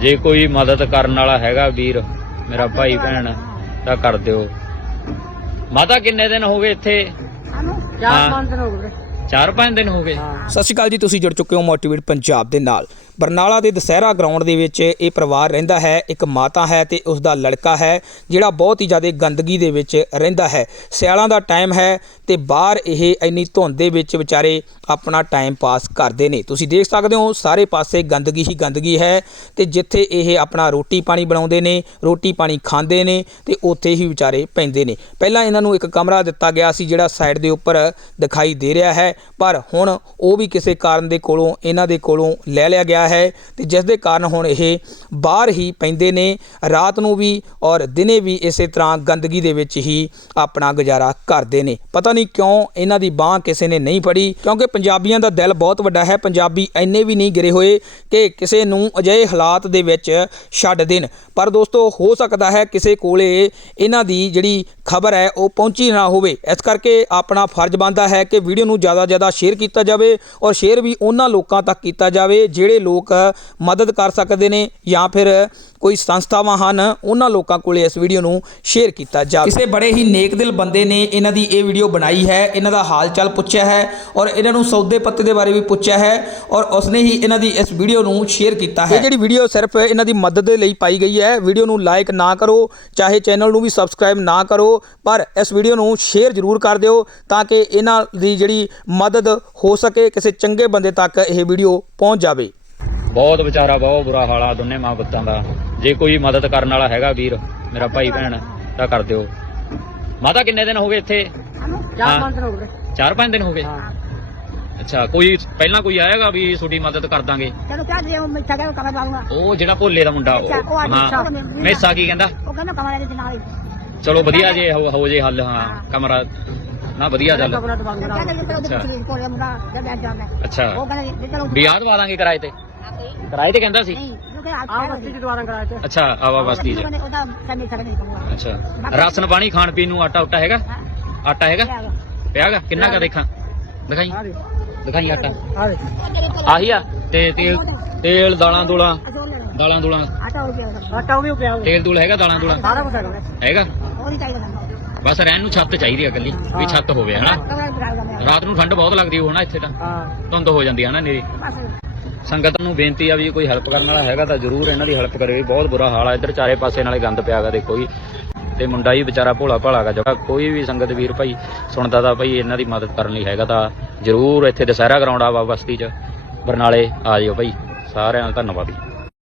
ਜੇ ਕੋਈ ਮਦਦ ਕਰਨ ਵਾਲਾ ਹੈਗਾ ਵੀਰ ਮੇਰਾ ਭਾਈ ਭੈਣ ਤਾਂ ਕਰ ਦਿਓ। ਮਾਤਾ ਕਿੰਨੇ ਦਿਨ ਹੋ ਗਏ ਇੱਥੇ। ਚਾਰ ਪੰਜ ਦਿਨ ਹੋ ਗਏ। ਚਾਰ ਪੰਜ ਦਿਨ ਹੋ ਗਏ। ਸਤਿ ਸ਼੍ਰੀ ਅਕਾਲ ਜੀ ਤੁਸੀਂ ਜੁੜ ਚੁੱਕੇ ਹੋ ਮੋਟੀਵੇਟ ਪੰਜਾਬ ਦੇ ਨਾਲ। ਬਰਨਾਲਾ ਦੇ ਦਸਹਿਰਾ ਗਰਾਊਂਡ ਦੇ ਵਿੱਚ ਇਹ ਪਰਿਵਾਰ ਰਹਿੰਦਾ ਹੈ, ਇੱਕ ਮਾਤਾ ਹੈ ਤੇ ਉਸ ਦਾ ਲੜਕਾ ਹੈ, ਜਿਹੜਾ ਬਹੁਤ ਹੀ ਜ਼ਿਆਦਾ ਗੰਦਗੀ ਦੇ ਵਿੱਚ ਰਹਿੰਦਾ ਹੈ। ਸਿਆਲਾਂ ਦਾ ਟਾਈਮ ਹੈ ਤੇ ਬਾਹਰ ਇਹ ਇੰਨੀ ਧੁੰਦ ਦੇ ਵਿੱਚ ਵਿਚਾਰੇ ਆਪਣਾ ਟਾਈਮ ਪਾਸ ਕਰਦੇ ਨੇ। ਤੁਸੀਂ ਦੇਖ ਸਕਦੇ ਹੋ, ਸਾਰੇ ਪਾਸੇ ਗੰਦਗੀ ਹੀ ਗੰਦਗੀ ਹੈ ਤੇ ਜਿੱਥੇ ਇਹ ਆਪਣਾ ਰੋਟੀ ਪਾਣੀ ਬਣਾਉਂਦੇ ਨੇ, ਰੋਟੀ ਪਾਣੀ ਖਾਂਦੇ ਨੇ ਤੇ ਉੱਥੇ ਹੀ ਵਿਚਾਰੇ ਪੈਂਦੇ ਨੇ। ਪਹਿਲਾਂ ਇਹਨਾਂ ਨੂੰ ਇੱਕ ਕਮਰਾ ਦਿੱਤਾ ਗਿਆ ਸੀ, ਜਿਹੜਾ ਸਾਈਡ ਦੇ ਉੱਪਰ ਦਿਖਾਈ ਦੇ ਰਿਹਾ ਹੈ, ਪਰ ਹੁਣ ਉਹ ਵੀ ਕਿਸੇ ਕਾਰਨ ਦੇ ਕੋਲੋਂ, ਇਹਨਾਂ ਦੇ ਕੋਲੋਂ ਲੈ ਲਿਆ ਗਿਆ ਹੈ ਤੇ ਜਿਸ ਦੇ ਕਾਰਨ ਹੁਣ ਇਹ ਬਾਹਰ ਹੀ ਪੈਂਦੇ ਨੇ, ਰਾਤ ਨੂੰ ਵੀ ਔਰ ਦਿਨੇ ਵੀ ਇਸੇ ਤਰ੍ਹਾਂ ਗੰਦਗੀ ਦੇ ਵਿੱਚ ਹੀ ਆਪਣਾ ਗੁਜ਼ਾਰਾ ਕਰਦੇ ਨੇ। ਪਤਾ ਨਹੀਂ ਕਿਉਂ ਇਹਨਾਂ ਦੀ ਬਾਹ ਕਿਸੇ ਨੇ ਨਹੀਂ ਫੜੀ, ਕਿਉਂਕਿ ਪੰਜਾਬੀਆਂ ਦਾ ਦਿਲ ਬਹੁਤ ਵੱਡਾ ਹੈ, ਪੰਜਾਬੀ ਇੰਨੇ ਵੀ ਨਹੀਂ ਗਿਰੇ ਹੋਏ ਕਿ ਕਿਸੇ ਨੂੰ ਅਜਿਹੇ ਹਾਲਾਤ ਦੇ ਵਿੱਚ ਛੱਡ ਦੇਣ। ਪਰ ਦੋਸਤੋ, ਹੋ ਸਕਦਾ ਹੈ ਕਿਸੇ ਕੋਲੇ ਇਹਨਾਂ ਦੀ ਜਿਹੜੀ ਖਬਰ ਹੈ, ਉਹ ਪਹੁੰਚੀ ਨਾ ਹੋਵੇ। ਇਸ ਕਰਕੇ ਆਪਣਾ ਫਰਜ਼ ਬਣਦਾ ਹੈ ਕਿ ਵੀਡੀਓ ਨੂੰ ਜ਼ਿਆਦਾ ਜ਼ਿਆਦਾ ਸ਼ੇਅਰ ਕੀਤਾ ਜਾਵੇ ਔਰ ਸ਼ੇਅਰ ਵੀ ਉਹਨਾਂ ਲੋਕਾਂ ਤੱਕ ਕੀਤਾ ਜਾਵੇ ਜਿਹੜੇ ਲੋਕ ਲੋਕ ਮਦਦ ਕਰ ਸਕਦੇ ਨੇ ਜਾਂ ਫਿਰ ਕੋਈ ਸੰਸਥਾਵਾਂ ਹਨ, ਉਹਨਾਂ ਲੋਕਾਂ ਕੋਲੇ ਇਸ ਵੀਡੀਓ ਨੂੰ ਸ਼ੇਅਰ ਕੀਤਾ ਜਾਵੇ ਕਿਸੇ ਬੜੇ ਹੀ ਨੇਕ ਦਿਲ ਬੰਦੇ ਨੇ ਇਹਨਾਂ ਦੀ ਇਹ ਵੀਡੀਓ ਬਣਾਈ ਹੈ, ਇਹਨਾਂ ਦਾ ਹਾਲ ਚਾਲ ਪੁੱਛਿਆ ਹੈ ਔਰ ਇਹਨਾਂ ਨੂੰ ਸੌਦੇ ਪੱਤੇ ਦੇ ਬਾਰੇ ਵੀ ਪੁੱਛਿਆ ਹੈ ਔਰ ਉਸਨੇ ਹੀ ਇਹਨਾਂ ਦੀ ਇਸ ਵੀਡੀਓ ਨੂੰ ਸ਼ੇਅਰ ਕੀਤਾ ਹੈ। ਇਹ ਜਿਹੜੀ ਵੀਡੀਓ ਸਿਰਫ ਇਹਨਾਂ ਦੀ ਮਦਦ ਦੇ ਲਈ ਪਾਈ ਗਈ ਹੈ, ਵੀਡੀਓ ਨੂੰ ਲਾਈਕ ਨਾ ਕਰੋ, ਚਾਹੇ ਚੈਨਲ ਨੂੰ ਵੀ ਸਬਸਕ੍ਰਾਈਬ ਨਾ ਕਰੋ, ਪਰ ਇਸ ਵੀਡੀਓ ਨੂੰ ਸ਼ੇਅਰ ਜ਼ਰੂਰ ਕਰ ਦਿਓ ਤਾਂ ਕਿ ਇਹਨਾਂ ਦੀ ਜਿਹੜੀ ਮਦਦ ਹੋ ਸਕੇ, ਕਿਸੇ ਚੰਗੇ ਬੰਦੇ ਤੱਕ ਇਹ ਵੀਡੀਓ ਪਹੁੰਚ ਜਾਵੇ। ਬਹੁਤ ਵਿਚਾਰਾ ਬਹੁਤ ਬੁਰਾ ਹਾਲ ਦੋਨੇ ਮਾਂ ਪੁੱਤਾਂ ਦਾ। ਜੇ ਕੋਈ ਮਦਦ ਕਰਨ ਵਾਲਾ ਹੈਗਾ ਵੀਰ ਮੇਰਾ ਭਾਈ ਭੈਣ ਤਾਂ ਕਰ ਦਿਓ। ਮਾਤਾ ਕਿੰਨੇ ਦਿਨ ਹੋ ਗਏ ਇੱਥੇ? ਸਾਨੂੰ ਹਾਂ। ਚਾਰ ਪੰਜ ਦਿਨ ਹੋ ਗਏ। ਦਿਨ ਹੋ ਅੱਛਾ ਕੋਈ ਪਹਿਲਾਂ ਕੋਈ ਆਏਗਾ ਵੀ ਤੁਹਾਡੀ ਮਦਦ ਕਰ ਦਾਂਗੇ? ਚਲੋ ਕਹਿ ਦਿਓ ਉਹ ਜਿਹੜਾ ਭੋਲੇ ਦਾ ਮੁੰਡਾ ਉਹ ਮੈਸਾ ਕੀ ਕਹਿੰਦਾ? ਉਹ ਕਹਿੰਦਾ ਕਮਰ ਦੇ ਨਾਲ ਹੀ ਚਲੋ ਵਧੀਆ ਜੇ ਹੋ ਜੇ ਹੱਲ ਹਾਂ। ਕਮਰਾ। ਨਾ ਵਧੀਆ ਚੱਲ। ਅੱਛਾ। ਵੀ ਆਹ ਦਵਾ ਦਾਂਗੇ ਕਿਰਾਏ ਤੇ। ਕਿਰਾਏ ਤੇ ਕਹਿੰਦਾ ਸੀ? ਨਹੀਂ ਉਹ ਕਹਿੰਦਾ ਆ ਬਸਤੀ ਚ ਦੁਆਰਾ ਕਰਾਇਆ ਤੇ। ਅੱਛਾ ਆਵਾ ਬਸਤੀ ਚ। ਉਹਦਾ ਸੰਨੀ ਸਕਣੇ ਕਮੂਗਾ ਅੱਛਾ। ਰਾਸ਼ਨ ਪਾਣੀ ਖਾਣ ਪੀਣ ਨੂੰ ਆਟਾ ਉਟਾ ਹੈਗਾ ਆਟਾ ਹੈਗਾ? ਪਿਆਗਾ? ਕਿੰਨਾ ਕਾ ਦੇਖਾਂ? ਦਿਖਾਈ? ਆ ਦੇ ਦਿਖਾਈ ਆਟਾ। ਆ ਦੇ ਆਹੀ ਆ? ਤੇ ਤੇਲ ਤੇਲ ਦਾਲਾਂ ਦੂਲਾਂ? ਦਾਲਾਂ ਦੂਲਾਂ? ਆਟਾ ਹੋ ਗਿਆ ਆਟਾ ਉਹ ਵੀ ਪਿਆ ਤੇਲ ਦੂਲ ਹੈਗਾ ਦਾਲਾਂ ਦੂਲਾਂ? ਸਾਰਾ ਕੁਝ ਹੈਗਾ। ਹੈਗਾ? ਬਸ ਰਹਿਣ ਨੂੰ ਛੱਤ ਚਾਹੀਦੀ ਆ ਇਕੱਲੀ ਵੀ ਛੱਤ ਹੋਵੇ ਹਨਾ? ਰਾਤ ਨੂੰ ਠੰਡ ਬਹੁਤ ਲੱਗਦੀ ਹੋਣਾ ਇੱਥੇ ਤਾਂ। ਹਾਂ। ਧੁੰਦ ਹੋ ਜਾਂਦੀ ਹੈ ਨਾ ਨੇਰੀ ਬਸ। ਸੰਗਤ ਨੂੰ ਬੇਨਤੀ ਆ ਵੀ ਕੋਈ ਹੈਲਪ ਕਰਨ ਵਾਲਾ ਹੈਗਾ ਤਾਂ ਜਰੂਰ ਇਹਨਾਂ ਦੀ ਹੈਲਪ ਕਰੇ ਬਹੁਤ ਬੁਰਾ ਹਾਲ ਆ। ਇੱਧਰ ਚਾਰੇ ਪਾਸੇ ਨਾਲੇ ਗੰਦ ਪਿਆਗਾ ਦੇਖੋ ਜੀ। ਤੇ ਮੁੰਡਾ ਹੀ ਵਿਚਾਰਾ ਭੋਲਾ ਭਾਲਾਗਾ ਜਿਹੜਾ ਕੋਈ ਵੀ ਸੰਗਤ ਵੀਰ ਭਾਈ ਸੁਣਦਾ ਤਾਂ ਭਾਈ ਇਹਨਾਂ ਦੀ ਮਦਦ ਕਰਨ ਲਈ ਹੈਗਾ ਤਾਂ ਜਰੂਰ ਇੱਥੇ ਦਸਹਿਰਾ ਗਰਾਊਂਡ ਆ ਵਾ ਬਸਤੀ 'ਚ। ਬਰਨਾਲੇ ਆ ਜਿਓ ਭਾਈ। ਸਾਰਿਆਂ ਦਾ ਧੰਨਵਾਦ ਜੀ।